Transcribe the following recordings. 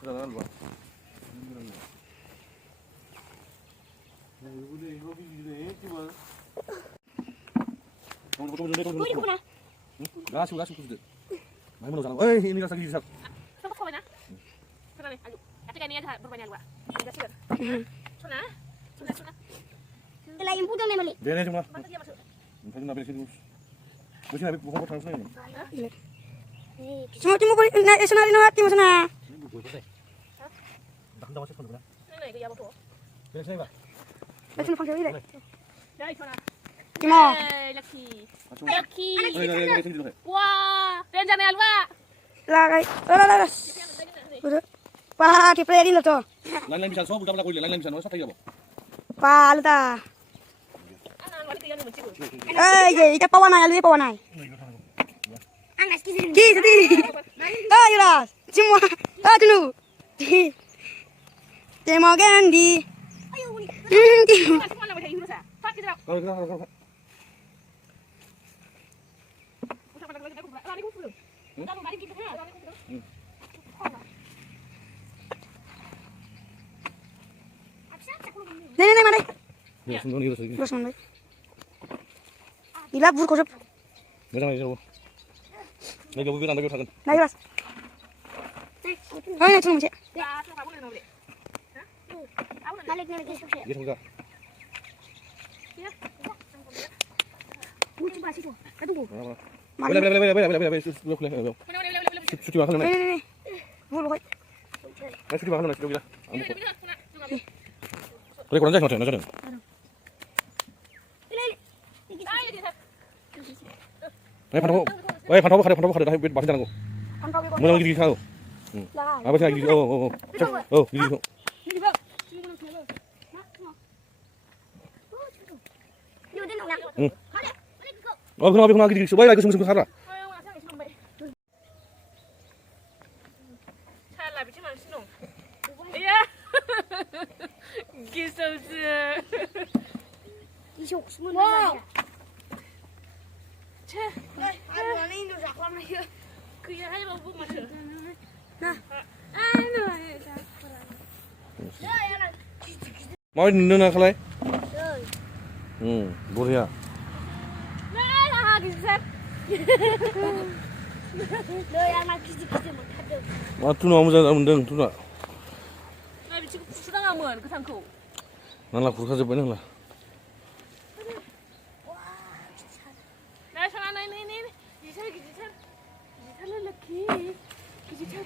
크잖아, 일로 와. 이거네, 이거 비기네, 끼만. Ui, không nào. Lá xuống, mấy món đồ ơi, ini rasa gigi sak. Không có nè. Cái này, ayo. Cái này ada berbanyak juga. Ada sih. Sana. Sana. Cái này em putang này mà lị. Đây chúng ta. Masuk dia masuk. Phải làm bên xin. Bữa nay không có thằng này. Semua na sana rin hati mo sana. Đặng đâu sẽ không được đâu. Cái này cái gì vậy? Đây xem vậy. Đây sana phang chơi đây. Đây sana. Kimo. Lucky. Lucky. Đây xin được. Wah, rencana Alva. Lah kai. Lah. Pa, cái play đi nữa to. Lain bisa semua bukan lagu lain bisa satu ya, Bu. Pa, lu ta. Anak wali kerja ni mencuri. Ye, ita pawan ay, alu pawan ay. Anak sikit. Di, sedih. Yura. Semua. Dulu. Temo gandi. Ayo ni. Timo. Semua nak macam ini rasa. Tak kita. Kalau. Lari kumpul. Lari kita kan. Lari kumpul. Nih, mana? Ini semua ini rasa. Terus mana? Gila, bur kosop. Macam ni, Bu. Ni gabu bilang gabu takkan. Nah, Yura. Ayo, cuma macam. Ya, tu kamu nak boleh. Hah? Nalik susah. Dia suka. Ya. Tunggu coba situ. Tunggu. Boleh. Cuci makan mana? Nih. Bur kok. Cuci makan mana? Cuci bila. Boleh kurang jangan macam. Pantau ada dah bahasa jalan aku. Mana gigi kau? Apa sih gigi? Oh. Gigi kau. Oh, kenapa gigi? Supaya lagi sungguh salah. Salah, macam mana senang? Iya. Kisah sih. Isuk semua. Ceh. Aduh, ini udah saklam lagi. Kaya hai babu macam. Nah. Mau nuna kalai? Boleh ya. Nah, kisah. Lo yang nak kisi-kisi makan. Tu nak macam mendeng tu nak. Nah, bici sudah ngamun ke sangku. Nala kurang saja banyak lah. Nah, sana ini. Kisah lelaki. Kisah.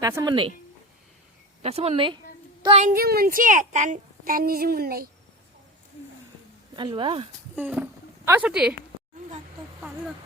Dah semua ni. To anjing munci tan anjing munai. Alwa. Ah, suti. Enggak topan.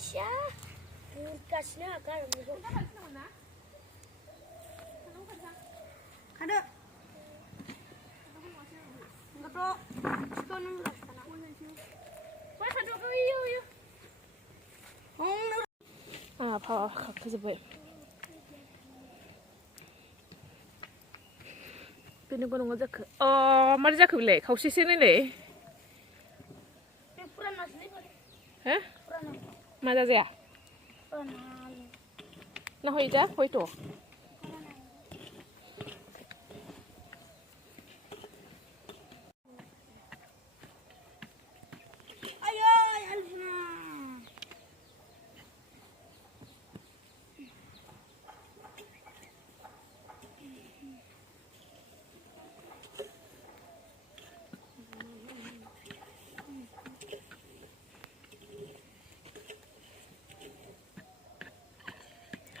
Siya. Kasnya akar. Ada. Enggak pro. Ito nang rasta na. Why kado ko iyo. 봐, 각해서 봐. Pino ko nung jack. Mari jack bile. Kausi sini le. Purana asli ba? Hah? Purana. Maja ja. Purana. Na hoi ja, hoi to. Ay, Alfina.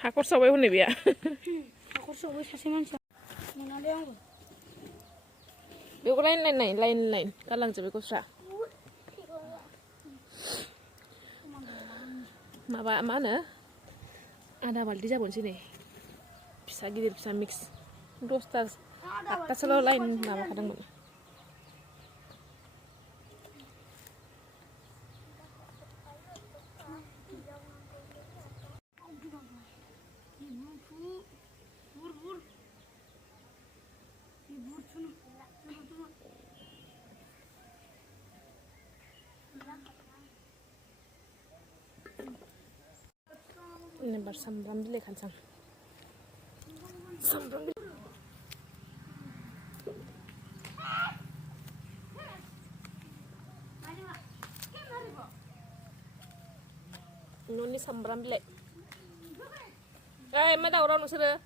Hakor sawai hune biya. Aku subuh sasiman siya. Mana dia aku? Beko lain. Kalang jabe ko sa. Maba mana? Ada baldi jabon sini. Bisa gidir bisa mix. Dostas. Atas selalu lain mama kadang mana. Ini bersambram bile kan sang. Sambram bile. Noni sambram bile. Mana orang nusra?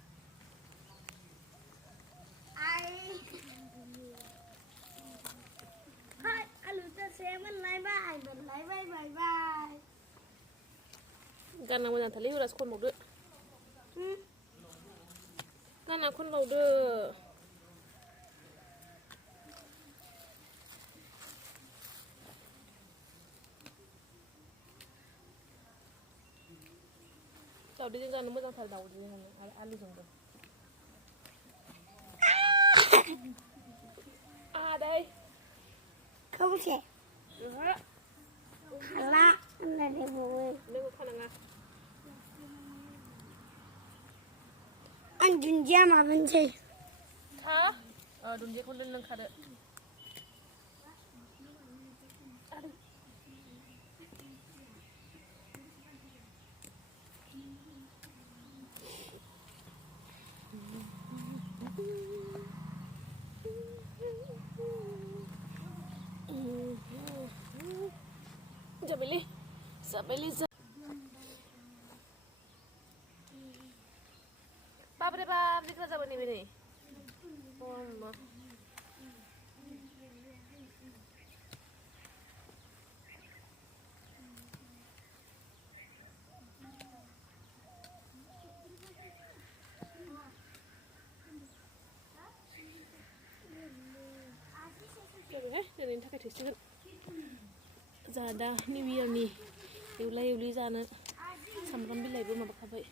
Bye. Gana mo na tali uras kon mo de. Gana kon mo de. Tao đi gana mo jang thal daw di ali jong de. Đây. Không sẽ. Là để vui. Nếu có khả Anh dunia mà vẫn chơi. Hả? Dunia con lên lưng khá đấy. Sabeli. Babre bab, dikira zaman ini. Oh Allah. Jadi tak ada sih. Zada ni biar ni. Yuli zana. Sambram bilai bu mabak kabai.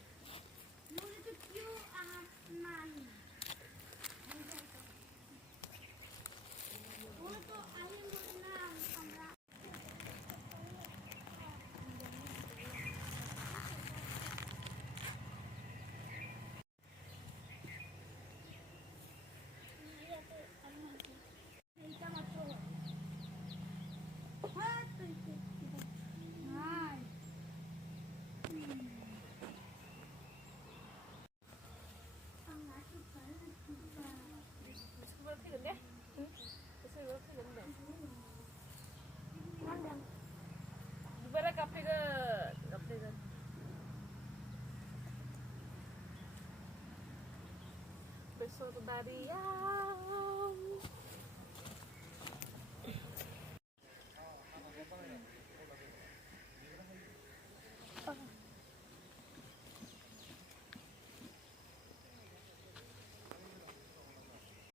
Besok dari ya.